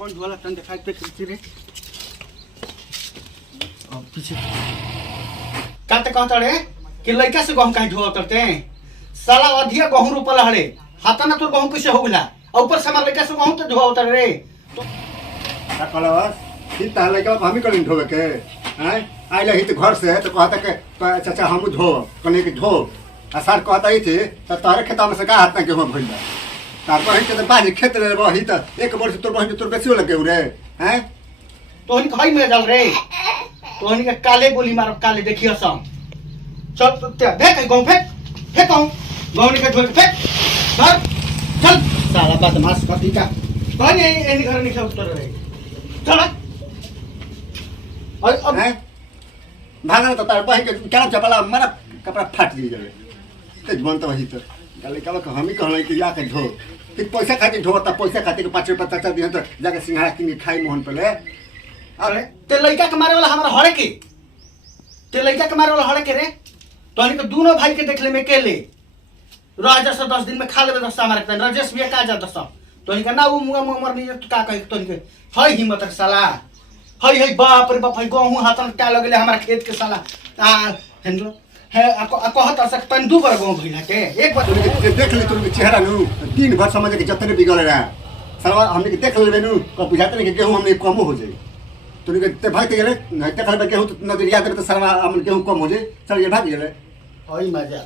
कौन ढोला तन दिखाई पे खींची रे अब पीछे काते कहता रे कि लड़का से गहूं काहे ढोआ करते हैं साला अधिया गहूं रोपल हड़े हाथा ना तो गहूं कैसे हो गला और ऊपर से हमार लड़का से गहूं तो ढोआ उतर रे तो का कहलवा ई ताले का हम कलिन ढोवे के हैं आइले ही तो घर से तो कहता के चाचा हम धो कने के धो आ सर कहता ही थे तो तारे खेत में से का हाथ ना गेहूं भइल तार बहिन के तो बाजी खेत रे बही तो एक वर्ष तोर बहिन तोर बेसियो लगे रे हैं तोहनी खाई में डाल रे तोहनी के काले गोली मारो काले देखियो सब चल ते देख गहूं फेंक गहूं निकल ढोल फेंक धर चल साला बदमाश कति का कौन है एनी घर निकल उतर रे चल और अब हैं भागना तो तार बहिन के क्या चपला मारा कपड़ा फाट दी जावे ते मन तो वही तो गाले का हम ही कहले कि या के ढो कि पैसा खातिर ढो त पैसा खातिर के 5 रुपया तक दिहन तो जाके सिंघाड़ा किन खाई मोहन पले अरे ते लड़का के मारे वाला हमारा हड़े के ते लड़का के मारे वाला हड़े के रे तोहनी के दोनों भाई के देख ले में अकेले राजा से 10 दिन में खा लेबे 10 हमारे तन राजेश भी का जा 10 तोहनी के ना वो मुंगा मर नहीं तो का कहे तोहनी के हई हिम्मत के साला हई बाप रे बाप हई गहूं हाथ क्या लगले हमारा खेत के साला आ हेंदो है कहत सक तन दू बार गहूं भइला के एक बार देख ले तुम चेहरा नु दिन भर समझ के जतने बिगड़ रहा साला हमने के देख लेबे नु को बुझाते नहीं कि गेहूं हमने कम हो जाए तुम के ते भाई के गेले नहीं ते खाली गेहूं तो नजरिया देबे तो साला हम गेहूं कम हो जाए चल ये भाग गेले हई मजा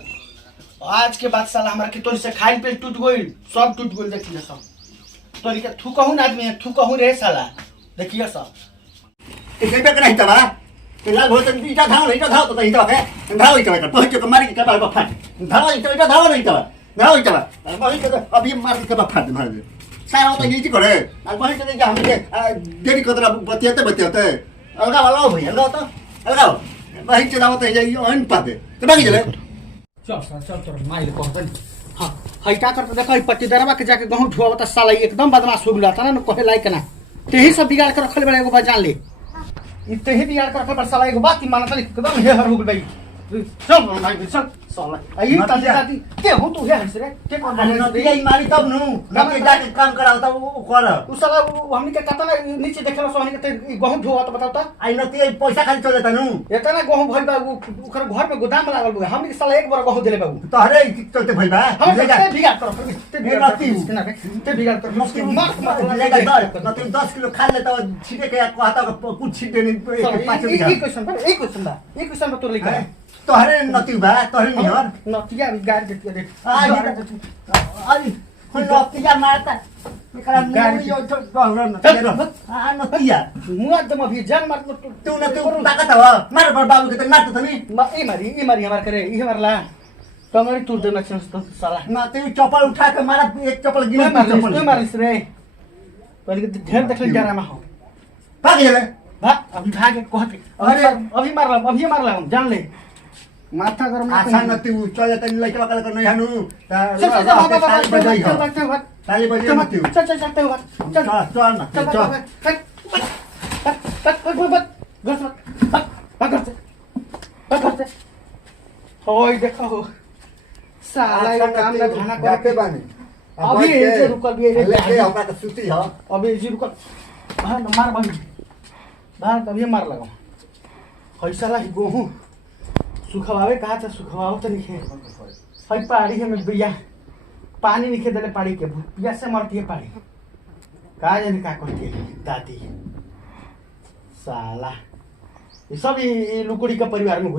आज के बाद साला हमरा के तोरी से खाइल पे टूट गइल सब टूट गइल देखिए सब तोरी के थू कहूं आदमी है थू कहूं रे साला देखिए सब के देबे के नहीं तबा के लाल हो तन इटा धाव तो इटा के धाव इटा कर पहुंच के मारी के कपाल पर फाट धाव इटा धाव नहीं तबा धाव इटा वही के अभी मार के कपाल फाट मार दे सारा तो नीचे करे और वही के हम के देरी कतरा बतियाते अलगा वाला भई अलगा तो अलगा वही के दाव तो ये अन पाते तो बाकी चले चल तोर माइल कहतन हां हई का करत देखो पट्टीदरवा के जाके गहूं ढोवा त साला एकदम बदमाश हो गला तना न कहे लायक ना तेही सब बिगाड़ के रखल बड़े एगो बजान ले ई तेही बिगाड़ के रखल बड़ साला एगो बात की मानत नहीं एकदम हे हर हो गई चल भाई चल साला आई ताती के हो तू हे हंस रे के कोन नतिया मारी तब नु नके जाके काम कराओ तब वो कर उ साला हमनी के कतना नीचे देखला सो हमनी के गहूं ढोवा त बताओ त आई नतिया पैसा खाली चल जाता नु एतना गहूं भइल बा ओकर घर में गोदाम लागल बा हमनी के साला एक बार गहूं देले बाबू तोहरे चलते भइल बा हम ते बिगाड़ कर ते बिगाड़ कर मस्ती मत लेगा 10 किलो खा लेता छीटे के कहता कुछ छीटे नहीं 5 एक क्वेश्चन बा तोर लिखा तोहरे नती बा तोहरे निहर नतिया बिगाड़ देती देख आज नतिया मारता एकरा मुंह यो तो बहरन नतिया मुआ दम अभी जान मार तू न तू ताकत हो मार बाबू के त मारत थनी ई मारी हमार करे ई हमारला कमरी तोड़ देना चाहिए साला ना तू चप्पल उठा के मारा एक चप्पल गिरा तू मारिस रे पहले ढेर देखल डरामा हो भाग गेले भाग अभी भाग कह के अभी मारला हम जान ले माथा गरम आशा न तू चल जाता लइका का नहीं हनु ताली बजे मत तू चल चल ना चल होय देखो साला ये काम ना खाना करके बानी अभी ये रुकल भी लेके हमरा के सूती ह अभी जी रुकल हां मार बनी बाहर तभी मार लगा पैसा ला गहूं सुखवावे कहा था सुखवाओ तो नहीं हई पहाड़ी में बिया पानी नहीं देले पहाड़ी के पिया से मरती है पहाड़ी कहा जाने का करती है दादी साला ये सब ये लुकड़ी का परिवार में